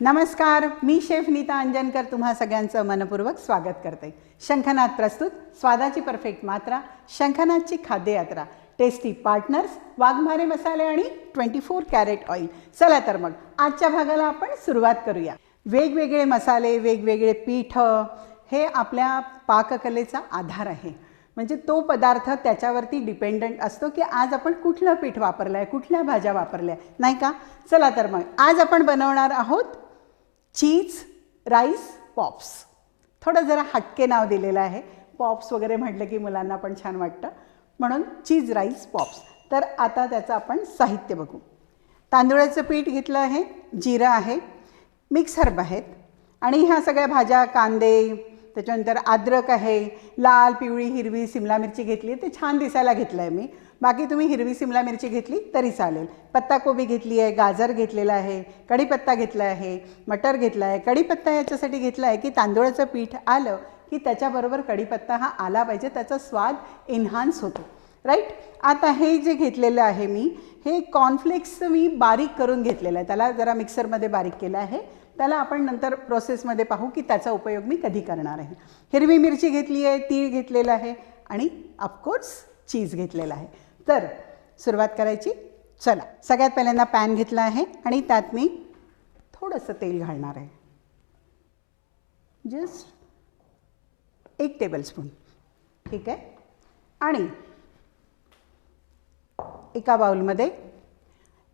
नमस्कार, मी शेफ नीता अंजनकर तुम्हा सगळ्यांचं मनपूर्वक स्वागत करते. शंखनाद प्रस्तुत, स्वादाची परफेक्ट मात्रा, शंखनादची खाद्ययात्रा, टेस्टी पार्टनर्स, वाघमारे मसाले आणि 24 कॅरेट ऑइल. चला तर मग आजच्या भागाला आपण सुरुवात करूया. वेगवेगळे मसाले, वेगवेगळे पीठ हे आपल्या पाककलेचा आधार आहे. म्हणजे तो पदार्थ त्याच्यावरती डिपेंडंट असतो की आज आपण कुठलं पीठ वापरलं आहे, कुठल्या भाज्या वापरल्या नाही का. चला तर मग आज आपण बनवणार आहोत चीज राईस पॉप्स. थोडं जरा हटके नाव दिलेलं आहे. पॉप्स वगैरे म्हटलं की मुलांना पण छान वाटतं, म्हणून चीज राईस पॉप्स. तर आता त्याचं आपण साहित्य बघू. तांदूळाचं पीठ घेतलं आहे, जिरं आहे, मिक्स हर्ब आहेत आणि ह्या सगळ्या भाज्या, कांदे, त्याच्यानंतर अद्रक आहे, लाल, पिवळी, हिरवी सिमला मिरची घेतली आहे. ते छान दिसायला घेतलं आहे मी. बाकी तुम्ही हिरवी सिमला मिरची घेतली तरी चालेल. पत्ताकोबी घेतली आहे, गाजर घेतलेला आहे, कढीपत्ता घेतला आहे, मटर घेतला आहे. कढीपत्ता याच्यासाठी घेतला आहे की तांदूळाचं पीठ आलं की त्याच्याबरोबर कढीपत्ता हा आला पाहिजे, त्याचा स्वाद एन्हान्स होतो, राईट. आता हे जे घेतलेलं आहे मी, हे कॉर्नफ्लेक्स मी बारीक करून घेतलेलं आहे. त्याला जरा मिक्सरमध्ये बारीक केलं आहे. त्याला आपण नंतर प्रोसेसमध्ये पाहू की त्याचा उपयोग मी कधी करणार आहे. हिरवी मिरची घेतली आहे, तीळ घेतलेलं आहे आणि ऑफकोर्स चीज घेतलेलं आहे. तर सुरुवात करायची. चला, सगळ्यात पहिल्यांदा पॅन घेतला आहे आणि त्यात मी थोडंसं तेल घालणार आहे. जस्ट 1 टेबलस्पून, ठीक आहे. आणि एका बाउलमध्ये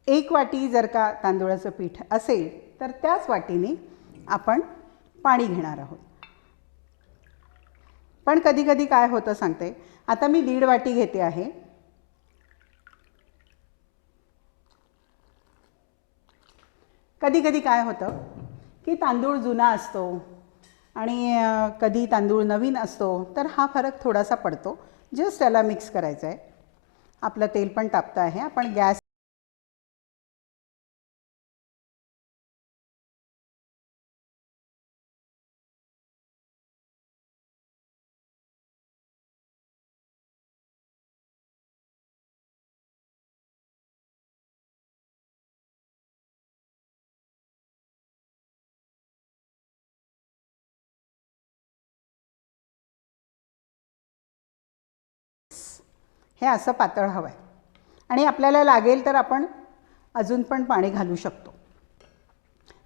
1 वाटी जर का तांदूळाचं पीठ असेल तर त्याच वाटीने आपण पाणी घेणार आहोत. पण कधी कधी काय होतं सांगते. आता मी 1.5 वाटी घेते आहे. कधी कधी काय होतं की तांदूळ जुना असतो आणि कधी तांदूळ नवीन असतो, तर हा फरक थोडासा पडतो. जस्ट त्याला मिक्स करायचं आहे. आपलं तेल पण तापतं आहे. आपण गॅस हे असं पातळ हवं आहे आणि आपल्याला लागेल तर आपण अजून पण पाणी घालू शकतो.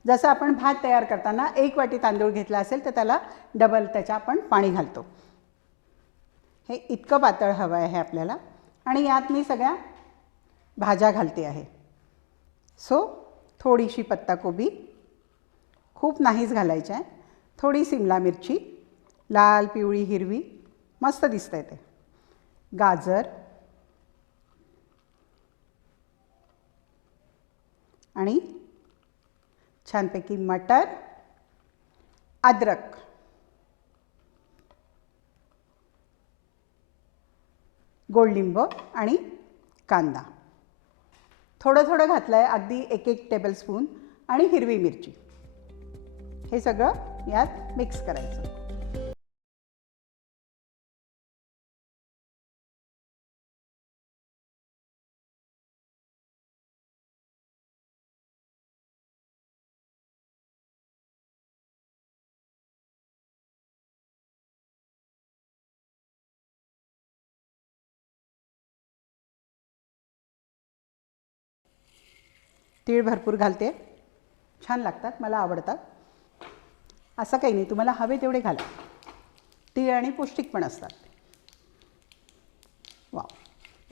जसं आपण भात तयार करताना 1 वाटी तांदूळ घेतला असेल तर त्याला डबल त्याच्या आपण पाणी घालतो. हे इतकं पातळ हवं आहे आपल्याला. आणि यात मी सगळ्या भाज्या घालते आहे. सो थोडीशी पत्ताकोबी, खूप नाहीच घालायची आहे, थोडी सिमला मिरची, लाल, पिवळी, हिरवी, मस्त दिसतंय ते, गाजर आणि छानपैकी मटर, अद्रक, गोडलिंब आणि कांदा. थोडं थोडं घातलं आहे, अगदी 1 टेबलस्पून. आणि हिरवी मिरची. हे सगळं यात मिक्स करायचं. तीळ भरपूर घालते, छान लागतात, मला आवडतात. असं काही नाही, तुम्हाला हवे तेवढे घाला. तीळ आणि पौष्टिक पण असतात. वा,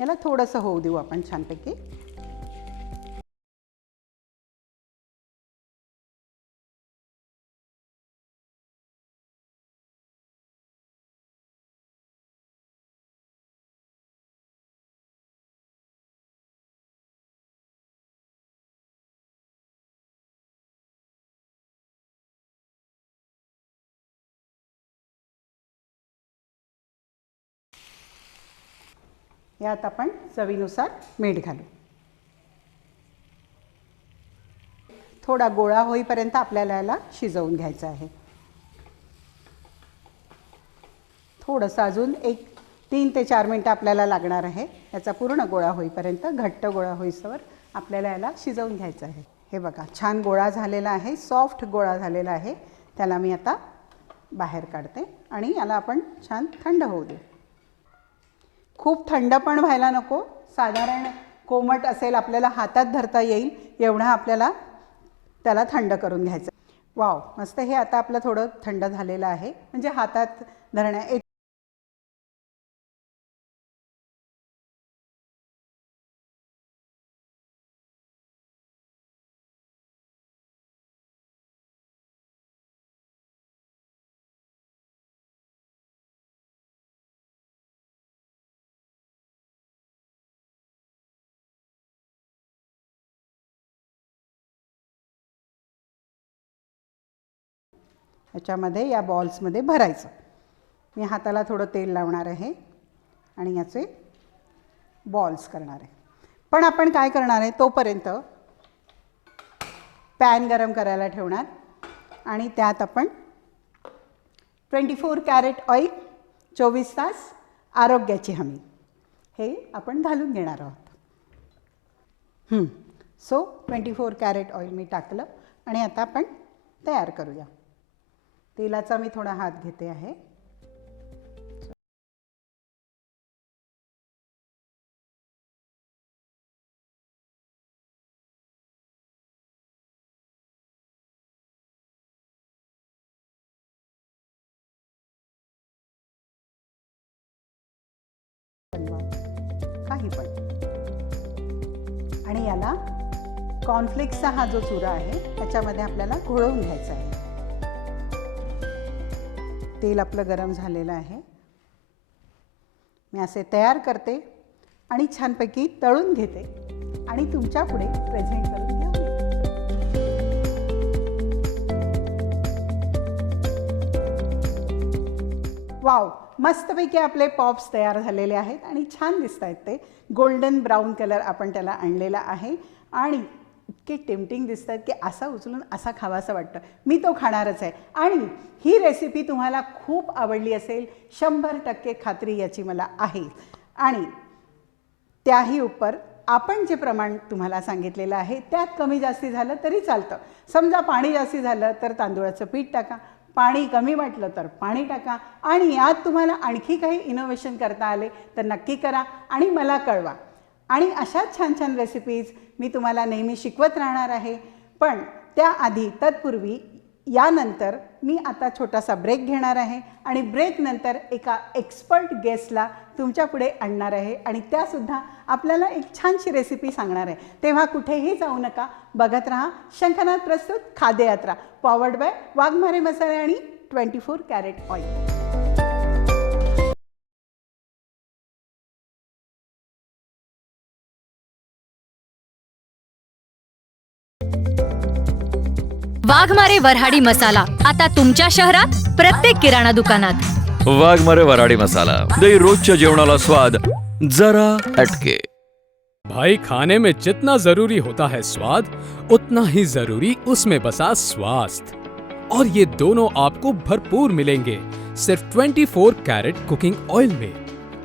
याला थोडंसं होऊ देऊ आपण छानपैकी. यात आपण चवीनुसार मीठ घालू. थोडा गोळा होईपर्यंत आपल्याला याला शिजवून घ्यायचं आहे. थोडंसं अजून 3 ते 4 मिनटं आपल्याला लागणार आहे. याचा पूर्ण गोळा होईपर्यंत, घट्ट गोळा होईसवर आपल्याला याला शिजवून घ्यायचं आहे. हे बघा छान गोळा झालेला आहे, सॉफ्ट गोळा झालेला आहे. त्याला मी आता बाहेर काढते आणि याला आपण छान थंड होऊ दे. खूप थंड पण व्हायला नको, साधारण कोमट असेल, आपल्याला हातात धरता येईल एवढा आपल्याला त्याला थंड करून घ्यायचं. वाव, मस्त. हे आता आपलं थोडं थंड झालेलं आहे, म्हणजे हातात धरण्या याच्यामध्ये या बॉल्समध्ये भरायचं. मी हाताला थोडं तेल लावणार आहे आणि याचे बॉल्स करणार आहे. पण आपण काय करणार आहे, तोपर्यंत पॅन गरम करायला ठेवणार आणि त्यात आपण 24 कॅरेट ऑइल, 24 तास आरोग्याची हमी, हे आपण घालून घेणार आहोत. सो 24 कॅरेट ऑइल मी टाकलं आणि आता आपण तयार करूया. तेलाचा मी थोडा हात घेते आहे. काही पण. आणि याला कॉर्नफ्लेक्सचा हा जो चुरा आहे त्याच्यामध्ये आपल्याला घोळवून घ्यायचा आहे. तेल आपलं गरम झालेलं आहे. मी असे तयार करते आणि छानपैकी तळून घेते आणि तुमच्या पुढे प्रेझेंट करून घेऊन वाव, मस्तपैकी आपले पॉप्स तयार झालेले आहेत आणि छान दिसत आहेत. ते गोल्डन ब्राऊन कलर आपण त्याला आणलेला आहे आणि इतके टेम्पटिंग दिसत आहेत की असा उचलून असा खावासा वाटतं. मी तो खाणारच आहे. आणि ही रेसिपी तुम्हाला खूप आवडली असेल, 100% खात्री याची मला आहे. आणि त्याही उपर आपण जे प्रमाण तुम्हाला सांगितलेलं आहे त्यात कमी जास्ती झालं तरी चालतं. समजा पाणी जास्ती झालं तर तांदूळाचं पीठ टाका, पाणी कमी वाटलं तर पाणी टाका. आणि यात तुम्हाला आणखी काही इनोव्हेशन करता आले तर नक्की करा आणि मला कळवा. आणि अशाच छान छान रेसिपीज मी तुम्हाला नेहमी शिकवत राहणार आहे. पण त्याआधी तत्पूर्वी यानंतर मी आता छोटासा ब्रेक घेणार आहे आणि ब्रेकनंतर एका एक्सपर्ट गेस्टला तुमच्या पुढे आणणार आहे आणि त्यासुद्धा आपल्याला एक छानशी रेसिपी सांगणार आहे. तेव्हा कुठेही जाऊ नका, बघत राहा शंखनाद प्रस्तुत खाद्य यात्रा, पॉवर्ड बाय वाघमारे मसाले आणि 24 कॅरेट ऑइल. वाघमारे वऱ्हाडी मसाला आता तुमच्या शहरात प्रत्येक किराणा दुकानात. वाघमारे वऱ्हाडी मसाला दे रोजच्या जेवणाला स्वाद जरा हटके. भाई, खाने में जितना जरूरी होता है स्वाद, उतना ही जरूरी उसमें बसा स्वास्थ्य, और ये दोनों आपको भरपूर मिलेंगे सिर्फ 24 कैरेट कुकिंग ऑयल में,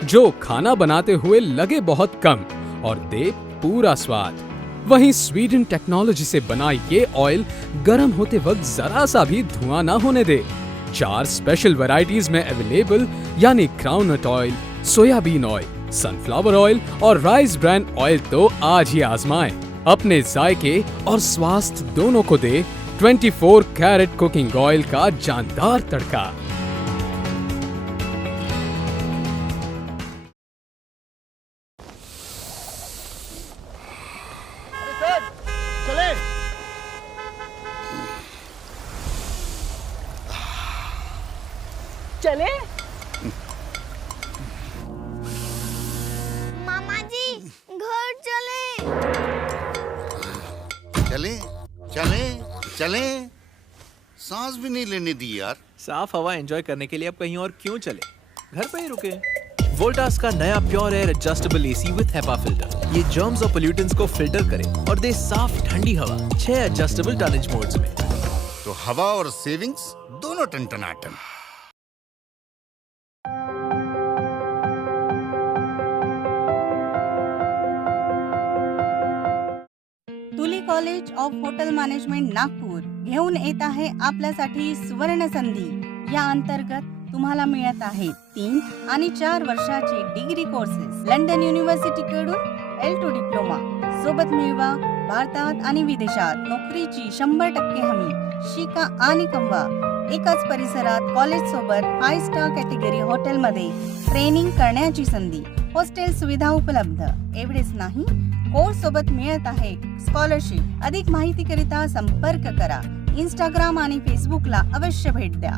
जो खाना बनाते हुए लगे बहुत कम और दे पूरा स्वाद. वहीं स्वीडन टेक्नोलॉजी से बना ये ऑयल गर्म होते वक्त जरा सा भी धुआं ना होने दे. 4 स्पेशल वैरायटीज में अवेलेबल, यानी groundnut oil, soybean oil, sunflower oil और राइस ब्रांड ऑयल. तो आज ही आजमाएं. अपने जायके और स्वास्थ्य दोनों को दे 24 कैरेट कुकिंग ऑयल का जानदार तड़का. चले मामा जी, घर चले. चले चले चले, सांस भी नहीं लेने दी यार. साफ हवा एंजॉय करने के लिए अब कहीं और क्यों चले, घर पे ही रुके. वोल्टास का नया प्योर एयर एडजस्टेबल एसी विद हेपा फिल्टर, ये जर्म्स और पोल्यूटेंट्स को फिल्टर करे और दे साफ ठंडी हवा 6 एडजस्टेबल टनेज मोड्स में. तो हवा और सेविंग्स दोनों टनटनाटन. तुली college of hotel management Nagpur घेऊन येत आहे आपल्यासाठी सुवर्ण संधी। या अंतर्गत तुम्हाला मिळत आहे 3 आणि 4 वर्षाचे डिग्री कोर्सेस लंडन युनिव्हर्सिटीकडून L2 डिप्लोमा सोबत मिळवा। भारतात आणि विदेशात नोकरीची 100% हमी। शिका आणि कमवा। एकाच परिसरात कॉलेज सोबत 5 स्टार कॅटेगरी हॉटेलमध्ये ट्रेनिंग करण्याची संधी। हॉस्टेल सुविधा उपलब्ध। एवढेच नाही, कोर्स सोबत मिळत आहे स्कॉलरशिप। अधिक माहितीकरिता संपर्क करा। इंस्टाग्राम आणि फेसबुकला अवश्य भेट द्या।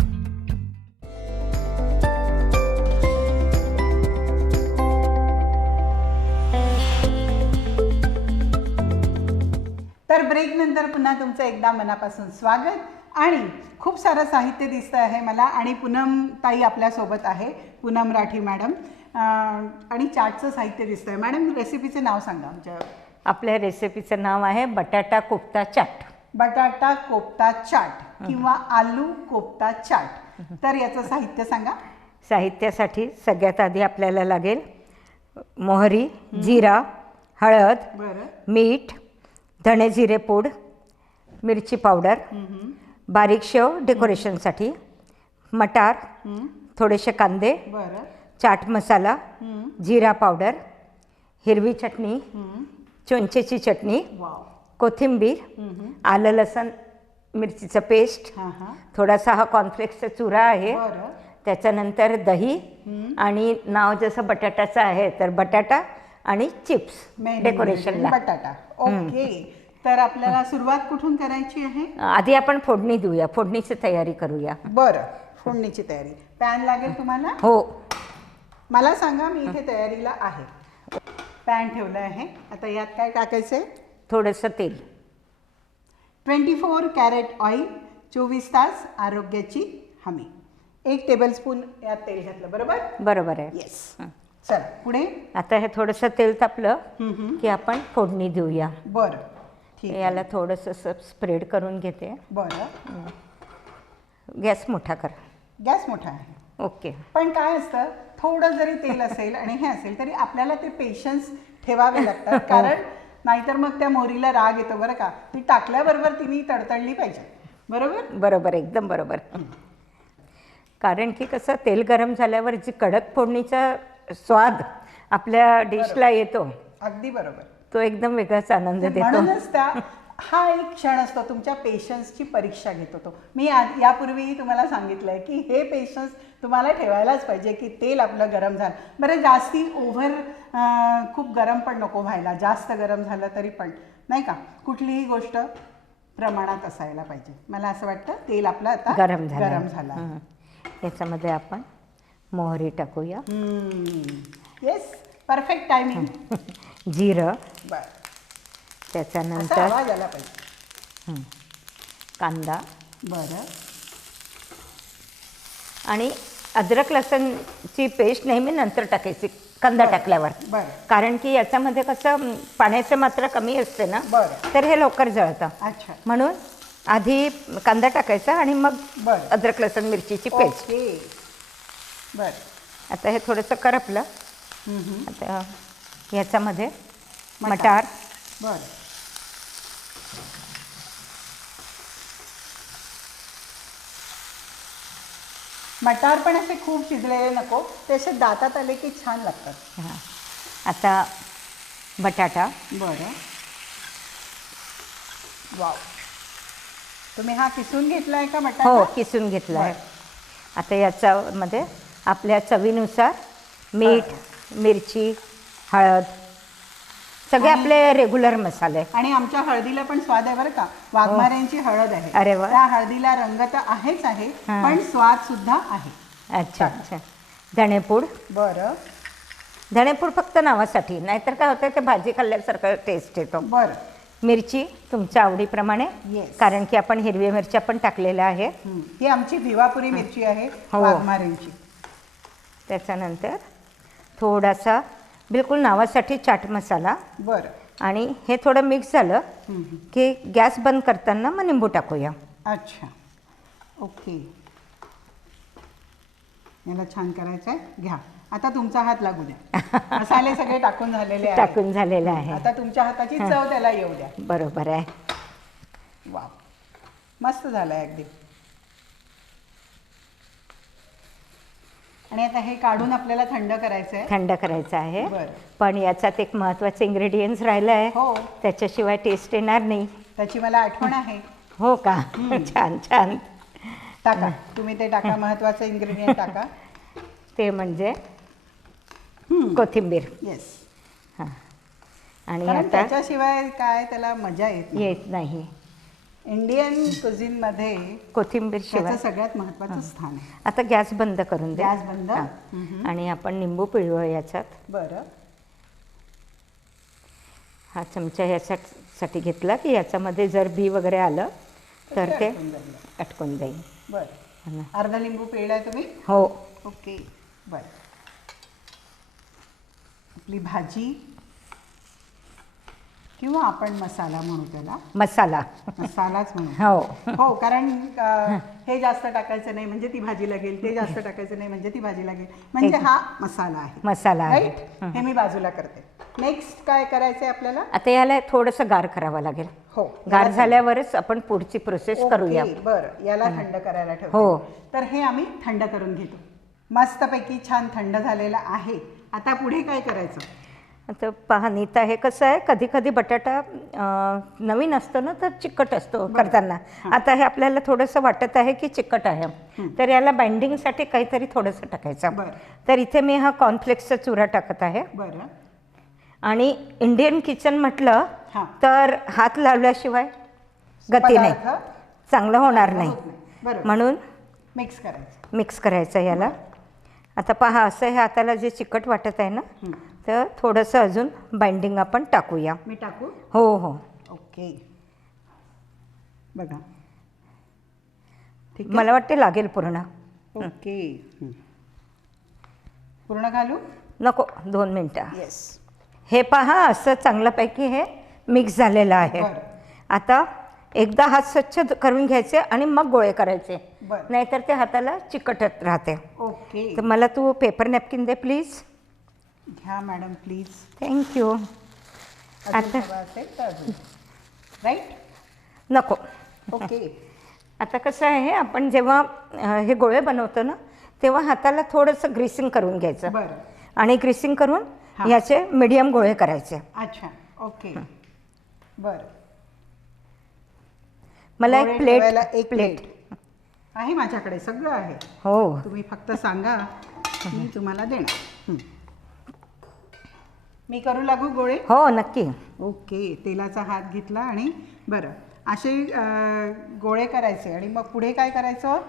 तर ब्रेक नंतर पुन्हा तुमचं एकदा मनापासून स्वागत। आणि खूप सारं साहित्य दिसतं आहे मला आणि पूनम ताई आपल्यासोबत आहे, पूनम राठी मॅडम। आणि चाटचं साहित्य दिसतं आहे। मॅडम रेसिपीचं नाव सांगा आमच्या। आपल्या रेसिपीचं नाव आहे बटाटा कोफ्ता चाट। बटाटा कोफ्ता चाट किंवा आलू कोफ्ता चाट। तर याचं साहित्य सांगा। साहित्यासाठी सगळ्यात आधी आपल्याला लागेल मोहरी, जिरा, हळद, बरं, मीठ, धणे जिरे पूड, मिरची पावडर, बारीक शेव डेकोरेशनसाठी, मटार, थोडेसे कांदे, बरं, चाट मसाला, जिरा पावडर, हिरवी चटणी, चोंचेची चटणी, वाव, कोथिंबीर, आलं लसण मिरचीचं पेस्ट, हां हां, थोडासा हा कॉर्नफ्लेक्सचा चुरा आहे, बरं, त्याच्यानंतर दही आणि नाव जसं बटाट्याचं आहे तर बटाटा आणि चिप्स डेकोरेशनला। बटाटा। ओके, तर आपल्याला सुरुवात कुठून करायची आहे? आधी आपण फोडणी देऊया, फोडणीची तयारी करूया। बरं, फोडणीची तयारी। पॅन लागेल तुम्हाला? हो, मला सांगा, मी इथे तयारीला आहे। पॅन ठेवलं आहे। आता यात काय टाकायचं आहे? थोडंसं तेल, 24 कॅरेट ऑइल, 24 तास आरोग्याची हमी। 1 टेबलस्पून यात तेल घातलं, बरोबर? बरोबर आहे। येस। चला पुढे। आता हे थोडंसं तेल तापलं की आपण फोडणी देऊया। बरं, ठीक आहे। याला थोडंसं स्प्रेड करून घेते। बरं, गॅस मोठा कर। गॅस मोठा आहे। ओके, पण काय असतं, थोडं जरी तेल असेल आणि हे असेल तरी आपल्याला ते पेशन्स ठेवावे लागतात, कारण नाहीतर मग त्या मोहरीला राग येतो, बरं का? ती टाकल्याबरोबर तिने तडतडली पाहिजे, बरोबर? बरोबर, एकदम बरोबर। कारण की कसं तेल गरम झाल्यावर जी कडक फोडणीचा स्वाद आपल्या डिशला येतो, अगदी बरोबर। तो एकदम वेगळाच आनंद देतो। म्हणूनच हा एक क्षण असतो, तुमच्या पेशन्सची परीक्षा घेतो तो। मी यापूर्वीही तुम्हाला सांगितलंय की हे पेशन्स तुम्हाला ठेवायलाच पाहिजे की तेल आपलं गरम झालं। बरं, जास्ती ओव्हर खूप गरम पण नको व्हायला, जास्त गरम झालं तरी पण नाही का, कुठलीही गोष्ट प्रमाणात असायला पाहिजे। मला असं वाटतं तेल आपलं आता गरम झालं। याच्यामध्ये आपण मोहरी टाकूया, येस, परफेक्ट टायमिंग। जिरं, बरं, असा त्याच्यानंतर आवाज आला पाहिजे। कांदा बरं, आणि अद्रक लसणची पेस्ट नेहमी नंतर टाकायची कांदा टाकल्यावर, बरं, कारण की याच्यामध्ये कसं पाण्याची मात्रा कमी असते ना, बरं, तर हे लवकर जळतं। अच्छा, म्हणून आधी कांदा टाकायचा आणि मग बरं, अद्रक लसण मिरचीची पेस्ट। ओके, बरं, आता हे थोडंसं करपलं, आता याच्यामध्ये मटार, बरं, मटार पण असे खूप शिजलेले नको, ते असे दातात आले की छान लागतात। हां, आता बटाटा, बरं, वाव, तुम्ही हा किसून घेतलाय का बटाटा? हो, किसून घेतला आहे। आता याच्यामध्ये आपल्या चवीनुसार मीठ, मिरची, हळद, सगळे आपले रेग्युलर मसाले। आणि आमच्या हळदीला पण स्वाद आहे, बरं का? वाघमाऱ्यांची हळद आहे। अरे वा, त्या हळदीला रंग तर आहेच आहे, पण स्वाद सुद्धा आहे। अच्छा अच्छा। धणेपूड, बरं, धणेपूड फक्त नावासाठी, नाहीतर काय होतं ते भाजी खाल्ल्यासारखं टेस्ट येतो। बरं, मिरची तुमच्या आवडीप्रमाणे, Yes. कारण की आपण हिरवी मिरच्या पण टाकलेल्या आहे। ही आमची भिवापुरी मिरची आहे, हो. वाघमाऱ्यांची। त्याच्यानंतर थोडासा बिलकुल नावासाठी चाट मसाला, बरं, आणि हे थोडं मिक्स झालं की गॅस बंद करताना मग निंबू टाकूया। अच्छा, ओके, याला छान करायचं आहे, घ्या। आता तुमचा हात लागू द्या. मसाले सगळे टाकून झालेले आहेत. टाकून झालेलं आहे. आता तुमच्या हाताची चव त्याला येऊ द्या. बरोबर आहे. वा, मस्त झालंय अगदी. आणि आता हे काढून आपल्याला थंड करायचं आहे. थंड करायचं आहे. बरं. पण याच्यात एक महत्वाचं इन्ग्रेडियंट्स राहिलं आहे. हो. त्याच्याशिवाय टेस्ट येणार नाही. त्याची मला आठवण आहे. हो का? छान छान. टाका, तुम्ही ते टाका, महत्वाचं इन्ग्रेडियंट टाका. ते म्हणजे कोथिंबीर. येस. हां. आणि कारण आता त्याच्याशिवाय काय त्याला मजा येत नाही. येत नाही. इंडियन कुझिन मध्ये कोथिंबीर शिवाय. त्याचं सगळ्यात महत्वाचं स्थान आहे. आता गॅस बंद करून द्या. गॅस बंद. हां. आणि आपण निंबू पिळू याच्यात. बरं. हा चमचा यासाठी घेतला की याच्यामध्ये जर बी वगैरे आलं तर ते अटकून जाईल. बरं. अर्धा लिंबू पिळलाय तुम्ही? हो. ओके. बरं. आपली भाजी किंवा आपण मसाला म्हणू त्याला. मसालाच म्हणू. हो. हो, कारण हे जास्त टाकायचं नाही म्हणजे ती भाजी लागेल, ते जास्त टाकायचं नाही म्हणजे ती भाजी लागेल, म्हणजे हा मसाला आहे. मसाला आहे. राईट. हे मी बाजूला करते. नेक्स्ट काय करायचंय आपल्याला? आता याला थोडंसं गार करावं लागेल. हो. गार झाल्यावरच आपण पुढची प्रोसेस करूया. बरं, याला थंड करायला ठेवतो. हो. तर हे आम्ही थंड करून घेतो. मस्तपैकी छान थंड झालेला आहे. आता पुढे काय करायचं? आता पहा नीता, हे कसं आहे, कधी कधी बटाटा नवीन असतो ना तर चिकट असतो करताना. आता हे आपल्याला थोडंसं वाटत आहे की चिकट आहे, तर याला बाइंडिंगसाठी काहीतरी थोडंसं टाकायचं. बरं. तर इथे मी हा कॉर्नफ्लेक्सचा चुरा टाकत आहे. बरं. आणि इंडियन किचन म्हटलं हां. तर हात लावल्याशिवाय गती नाही, पदार्थ चांगलं होणार नाही. बरोबर. म्हणून मिक्स करायचं. मिक्स करायचं याला. आता पहा, असं हे हाताला जे चिकट वाटत आहे ना, तर थोडंसं अजून बाइंडिंग आपण टाकूया. मी टाकू? हो हो. ओके. बघा, ठीक आहे. मला वाटते लागेल पूर्ण. ओके. पूर्ण घालू? नको, 2 मिनटं. येस. हे पहा, असं चांगल्यापैकी हे मिक्स झालेलं आहे. बरं. आता एकदा हात स्वच्छ करून घ्यायचे आणि मग गोळे करायचे, बरं. नाहीतर ते हाताला चिकटत राहते. ओके. तर मला तू पेपर नॅपकिन दे प्लीज. घ्या मॅडम, प्लीज. थँक्यू. आता राईट. नको. ओके. आता कसं आहे, आपण जेव्हा हे गोळे बनवतो ना तेव्हा हाताला थोडंसं ग्रीसिंग करून घ्यायचं. बरं. आणि ग्रीसिंग करून याचे मीडियम गोळे करायचे. अच्छा. ओके. बरं. मला गोळे एक प्लेट. ठेवायला एक प्लेट आहे माझ्याकडे, सगळं आहे. हो. तुम्ही फक्त सांगा, मी तुम्हाला देणार. मी करू लागू गोळे? हो, नक्की. ओके. तेलाचा हात घेतला आणि बरं, असे गोळे करायचे. आणि मग पुढे काय करायचं?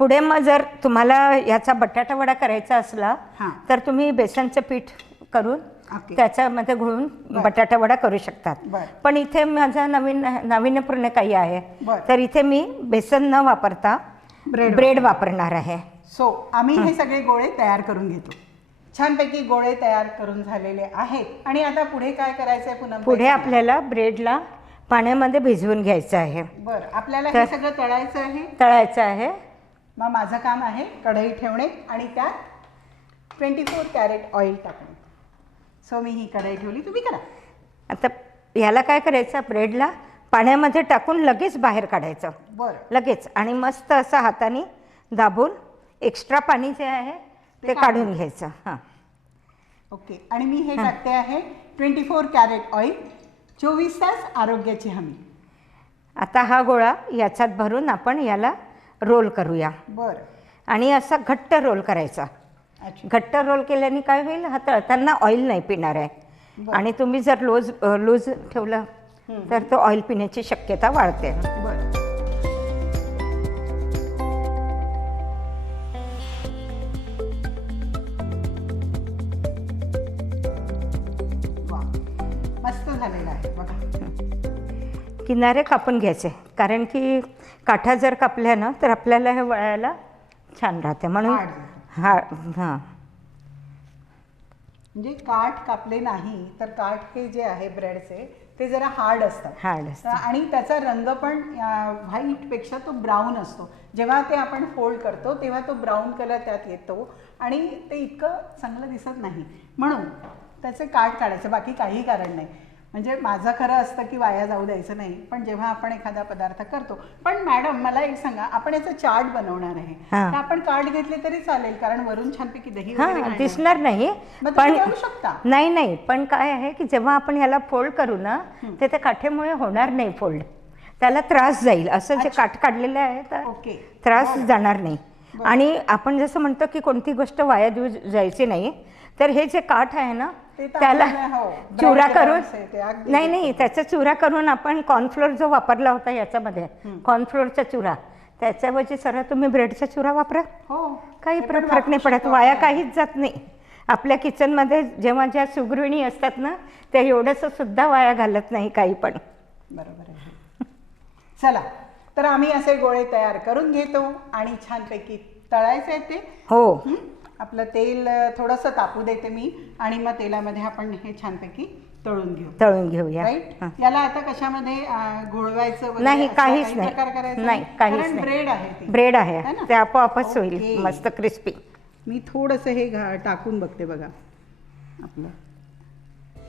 पुढे मग जर तुम्हाला याचा बटाटा वडा करायचा असला हां. तर तुम्ही बेसनचं पीठ करून ओके. त्याच्यामध्ये घोळून बटाटा वडा करू शकतात. बरं. पण इथे माझा नाविन्यपूर्ण काही आहे. बरं. तर इथे मी बेसन न वापरता ब्रेड वापरणार आहे. सो आम्ही हे सगळे गोळे तयार करून घेतो. छानपैकी गोळे तयार करून झालेले आहेत. आणि आता पुढे काय करायचं आहे पुन्हा? पुढे आपल्याला ब्रेडला पाण्यामध्ये भिजवून घ्यायचं आहे. बरं. आपल्याला हे सगळं तळायचं आहे. तळायचं आहे. मग माझं काम आहे कढई ठेवणे आणि त्यात 24 कॅरेट ऑइल टाकणे. सो मी ही कढई ठेवली, तुम्ही करा. आता ह्याला काय करायचं, ब्रेडला पाण्यामध्ये टाकून लगेच बाहेर काढायचं. बरं. लगेच. आणि मस्त असं हाताने दाबून एक्स्ट्रा पाणी जे आहे ते काढून घ्यायचं. हां. ओके. आणि मी हे टाकते आहे 24 कॅरेट ऑइल. 24 तास आरोग्याची हमी. आता हा गोळा याच्यात भरून आपण याला रोल करूया. बरं. आणि असा घट्ट रोल करायचा. अच्छा. घट्ट रोल केल्याने काय होईल, हा तळताना ऑइल नाही पिणार आहे. आणि तुम्ही जर लूज ठेवलं तर तो ऑइल पिण्याची शक्यता वाढते. बरं. वा, मस्त झालेलं आहे बघा. किनारे कापून घ्यायचे, कारण की काठा जर कापल्या ना तर आपल्याला हे वळायला छान राहते. म्हणून हां. म्हणजे काठ कापले नाही तर काठ हे जे आहे ब्रेडचे ते जरा हार्ड असतात. हार्ड असतं. आणि त्याचा रंग पण व्हाईटपेक्षा तो ब्राऊन असतो. जेव्हा ते आपण फोल्ड करतो तेव्हा तो ब्राऊन कलर त्यात येतो आणि ते इतकं चांगलं दिसत नाही. म्हणून त्याचे काठ काढायचं, बाकी काही कारण नाही. म्हणजे माझं खरं असतं की वाया जाऊ द्यायचं नाही, पण जेव्हा आपण एखादा पदार्थ करतो. पण मॅडम मला एक सांगा, आपण याचं चाट बनवणार आहे, हां. तर आपण काठ घेतले तरी चालेल, कारण वरून छानपैकी दही वगैरे हां घालणार. दिसणार नाही मग पण तुम्ही करू शकता. नाही पण काय आहे की जेव्हा आपण ह्याला फोल्ड करू ना ते त्या काठेमुळे होणार नाही फोल्ड, त्याला त्रास जाईल. असं जे काठ काढलेलं आहे तर ओके. त्रास जाणार नाही. आणि आपण जसं म्हणतो की कोणती गोष्ट वाया देऊ जायची नाही, तर हे जे काठ आहे ना ते तर त्याला आपल्याला, हो, चुरा bread करून crumbs आहे ते, अगदी नाही त्याचा चुरा करून आपण कॉर्नफ्लोअर जो वापरला होता याच्यामध्ये, कॉर्नफ्लोअरचा चुरा, त्याच्याऐवजी सरळ तुम्ही ब्रेडचा चुरा वापरा. हो, काही ते पण फरक नाही वापरू पडत, शकतो वाया आपण. काहीच जात नाही. आपल्या किचनमध्ये जेव्हा ज्या सुगृहिणी असतात ना त्या एवढंसं सुद्धा वाया घालत नाही काही पण. बरोबर आहे. चला, तर आम्ही असे गोळे तयार करून घेतो आणि छानपैकी तळायचे आहेत ते. हो. आपलं तेल थोडंसं तापू देते मी आणि मग तेलामध्ये आपण हे छानपैकी तळून घेऊ. तळून घेऊया. राईट. हां. याला आता कशामध्ये घोळवायचं वगैरे नाही असं काहीच काही नाही. प्रकार करायचा नाही काहीच कारण नाही. ब्रेड आहे ती. ब्रेड आहे है ना? ते आपोआपच ओके. होईल मस्त क्रिस्पी. मी थोडंसं हे टाकून बघते बघा आपलं.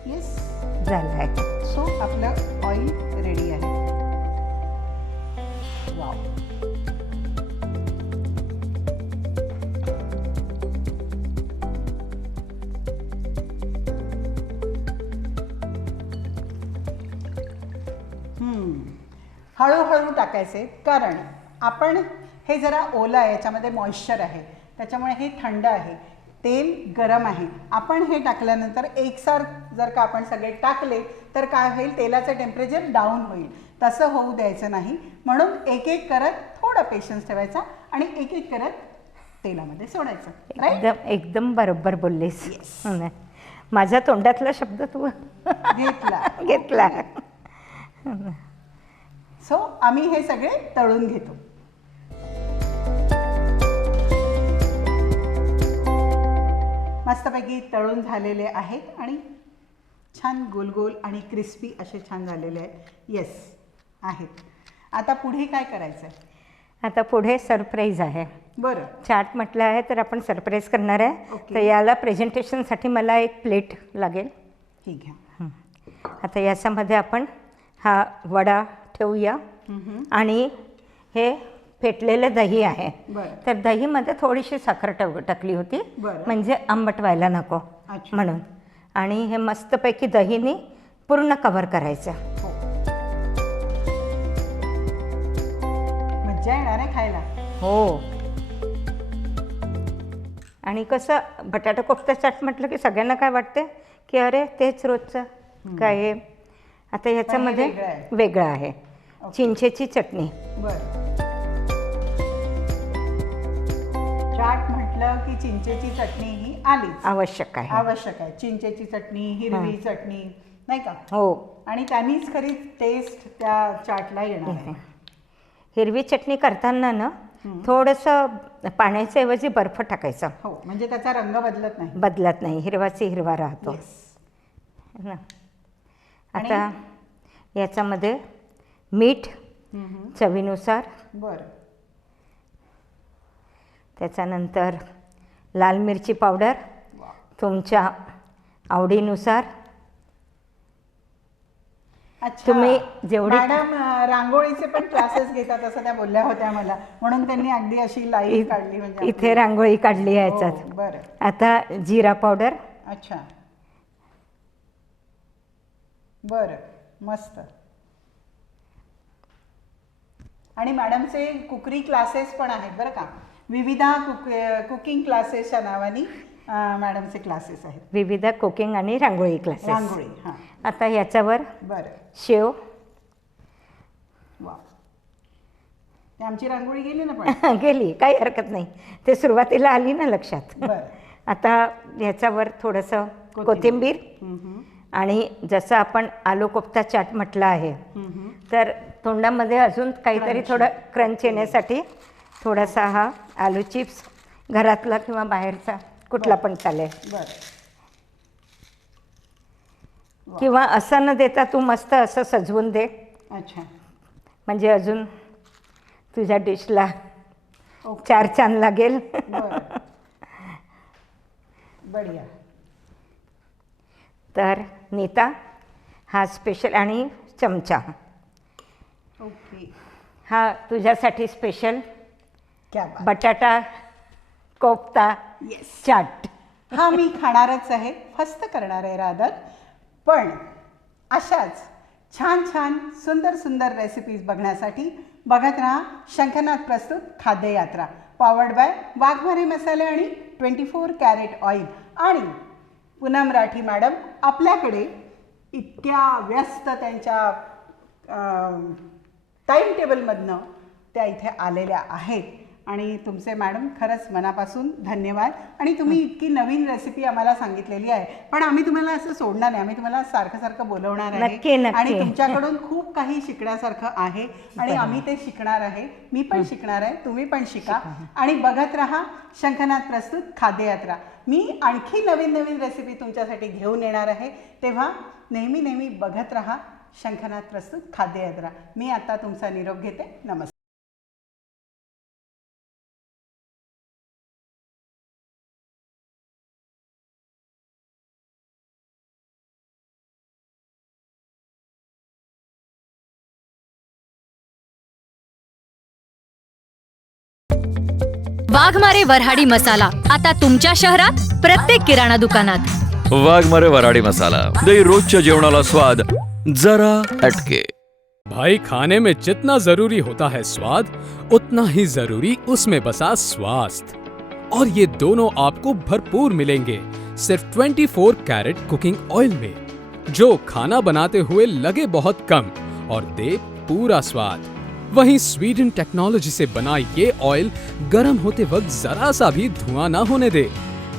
येस, झालं आहे. सो आपलं ऑइल रेडी आहे. वाव. हळूहळू टाकायचे, कारण आपण हे जरा ओलं आहे, याच्यामध्ये मॉइश्चर आहे, त्याच्यामुळे हे थंड आहे, तेल गरम आहे. आपण हे टाकल्यानंतर एकसार जर का आपण सगळे टाकले तर काय होईल, तेलाचं टेम्परेचर डाऊन होईल. तसं होऊ द्यायचं नाही. म्हणून एक एक करत थोडा पेशन्स ठेवायचा आणि एक एक करत तेलामध्ये सोडायचं. राईट. एकदम बरोबर बोललीस. हो ना. माझ्या तोंडातला शब्द तू घेतला. घेतला. सो आम्ही हे सगळे तळून घेतो. मस्तपैकी तळून झालेले आहेत आणि छान गोल आणि क्रिस्पी असे छान झालेले आहेत. येस आहेत. आता पुढे काय करायचं आहे? आता पुढे सरप्राईज आहे. बरं. चाट म्हटलं आहे तर आपण सरप्राईज करणार आहे. ओके. तर याला प्रेझेंटेशनसाठी मला एक प्लेट लागेल. हे घ्या. आता याच्यामध्ये आपण हा वडा ठेवूया आणि हे फेटलेलं दही आहे. बरं. तर दहीमध्ये थोडीशी साखर टाकली होती, बरं. म्हणजे आंबट व्हायला नको अच्छा. म्हणून. आणि हे मस्तपैकी दहीने पूर्ण कव्हर करायचं. हो. मज्जा येणार आहे खायला. हो. आणि कसं बटाटा कोफ्ता चाट म्हटलं की सगळ्यांना काय वाटते की अरे तेच रोजचं काय आहे. आता ह्याच्यामध्ये वेगळं आहे. वेगळं आहे. चिंचेची चटणी. बरं. चाट म्हटलं की चिंचेची चटणी ही आलीच, आवश्यक आहे. आवश्यक आहे. चिंचेची चटणी, हिरवी चटणी, नाही का? हो. आणि त्यांनीच खरी टेस्ट त्या चाटला येणार आहे. हिरवी चटणी करताना ना थोडंसं पाण्याच्या ऐवजी बर्फ टाकायचा. हो, म्हणजे त्याचा रंग बदलत नाही. बदलत नाही, हिरवाची हिरवा राहतो. Yes. ना. आता याच्यामध्ये मीठ चवीनुसार, बरं. त्याच्यानंतर लाल मिरची पावडर तुमच्या आवडीनुसार. अच्छा. तुम्ही जेवढी मॅडम रांगोळीचे पण क्लासेस घेतात असं त्या बोलल्या होत्या मला, म्हणून त्यांनी अगदी अशी लाईन काढली. म्हणजे इथे रांगोळी काढली आहे हो, याच्यात. बरं. आता जिरा पावडर. अच्छा. बरं, मस्त. आणि मॅडमचे कुकरी क्लासेस पण आहेत बरं का. विविधा कुकिंग क्लासेसच्या नावाने मॅडमचे क्लासेस आहेत. विविध कुकिंग आणि रांगोळी क्लासेस. रांगोळी. हां. आता याच्यावर बरं. शेव. वा, ते आमची रांगोळी गेली ना पण. गेली, काही हरकत नाही. ते सुरुवातीला आली ना लक्षात. बरं. आता याच्यावर थोडंसं कोथिंबीर. आणि जसं आपण आलू कोफ्ता चाट म्हटलं आहे तर तोंडामध्ये अजून काहीतरी थोडं क्रंच येण्यासाठी थोडासा हा आलू चिप्स, घरातला किंवा बाहेरचा कुठला पण चालेल. बरं. किंवा असं न देता तू मस्त असं सजवून दे, अच्छा. म्हणजे अजून तुझ्या डिशला ओके. 4 चांद लागेल. बरं. बढिया. तर नीता, हा स्पेशल आणि चमचा ओके. हा तुझ्यासाठी स्पेशल क्या बात. बटाटा कोफ्ता येस. चाट. हा मी खाणारच आहे, फस्त करणार आहे रादर. पण अशाच छान छान सुंदर सुंदर रेसिपीज बघण्यासाठी बघत राहा शंखनाथ प्रस्तुत खाद्ययात्रा, पॉवर्ड बाय वाघमारे मसाले आणि 24 कॅरेट ऑइल. आणि पूनम राठी मॅडम आपल्याकडे इतक्या व्यस्त त्यांच्या टाईम टेबलमधनं त्या इथे आलेल्या आहेत. आणि तुमचे मॅडम खरंच मनापासून धन्यवाद. आणि तुम्ही इतकी नवीन रेसिपी आम्हाला सांगितलेली आहे, पण आम्ही तुम्हाला असं सोडणार नाही, आम्ही तुम्हाला सारखं सारखं बोलवणार नक्की, आहे. नक्की. आणि तुमच्याकडून खूप काही शिकण्यासारखं आहे आणि आम्ही ते शिकणार आहे. मी पण शिकणार आहे, तुम्ही पण शिका. आणि बघत राहा शंखनाथ प्रस्तुत खाद्ययात्रा. मी आणखी नवीन नवीन रेसिपी तुमच्यासाठी घेऊन येणार आहे, तेव्हा नेहमी नेहमी बघत राहा शंखनाथ प्रस्तुत खाद्ययात्रा. मी आता तुमचा निरोप घेते. नमस्कार. वाघमारे वऱ्हाडी मसाला आता तुमच्या शहरात प्रत्येक किराणा दुकानात. वाघमारे वऱ्हाडी मसाला, दही रोजच्या जेवणाला स्वाद जरा हटके. भाई खाने में जितना जरूरी होता है स्वाद, उतना ही जरूरी उसमें बसा स्वास्थ्य, और ये दोनों आपको भरपूर मिलेंगे सिर्फ 24 कैरेट कुकिंग ऑयल में, जो खाना बनाते हुए लगे बहुत कम और दे पूरा स्वाद. वहीं स्वीडन टेक्नोलॉजी से बना ये ऑयल गर्म होते वक्त जरा सा भी धुआं ना होने दे.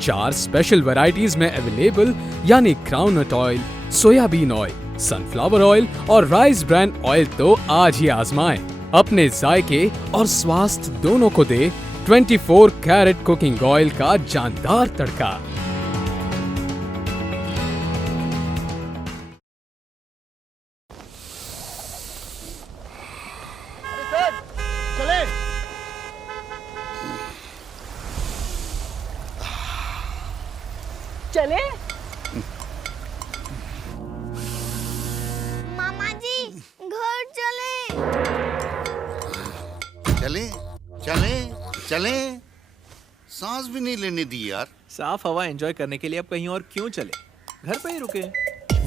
4 स्पेशल वैरायटीज में अवेलेबल, यानी groundnut oil, soybean oil, sunflower oil और राइस ब्रांड ऑयल. तो आज ही आजमाएं. अपने जायके और स्वास्थ्य दोनों को दे 24 कैरेट कुकिंग ऑयल का जानदार तड़का. चले. मामा जी घर चले. चले चले चले, सांस भी नहीं लेने दी यार. साफ हवा एंजॉय करने के लिए अब कहीं और क्यों चले, घर पे ही रुके.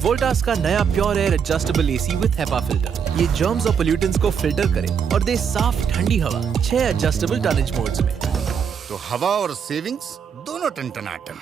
वोल्टास का नया pure air adjustable AC with HEPA filter. ये जर्म्स और पोल्यूटेंट्स को फिल्टर करे और दे साफ ठंडी हवा 6 एडजस्टेबल टनेज मोड्स में. तो हवा और सेविंग्स दोनों टनटनाटन.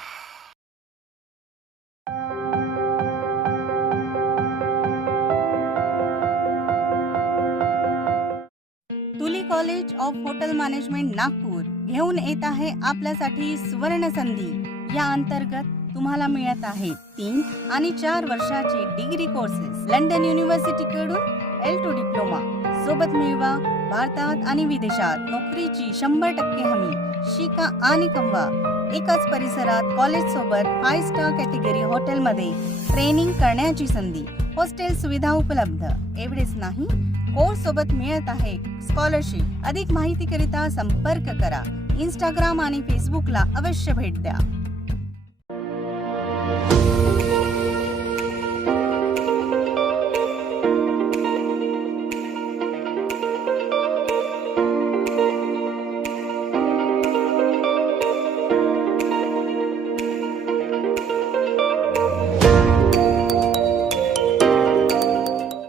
तुली college of hotel management Nagpur घेऊन येत आहे आपल्यासाठी सुवर्ण संधी. या अंतर्गत तुम्हाला मिळत आहेत 3 आणि 4 वर्षाचे डिग्री कोर्सेस लंडन युनिव्हर्सिटीकडून L2 डिप्लोमा. सोबत मिळवा भारतात आणि विदेशात नोकरीची 100% हमी. शिका आणि कमवा. एकाच परिसरात कॉलेज सोबत 5 स्टार कॅटेगरी हॉटेलमध्ये ट्रेनिंग करण्याची संधी. हॉस्टेल सुविधा उपलब्ध. एवढेच नाही, कोर्स सोबत मिळत आहे स्कॉलरशिप. अधिक माहितीकरिता संपर्क करा. इंस्टाग्राम आणि फेसबुकला अवश्य भेट द्या.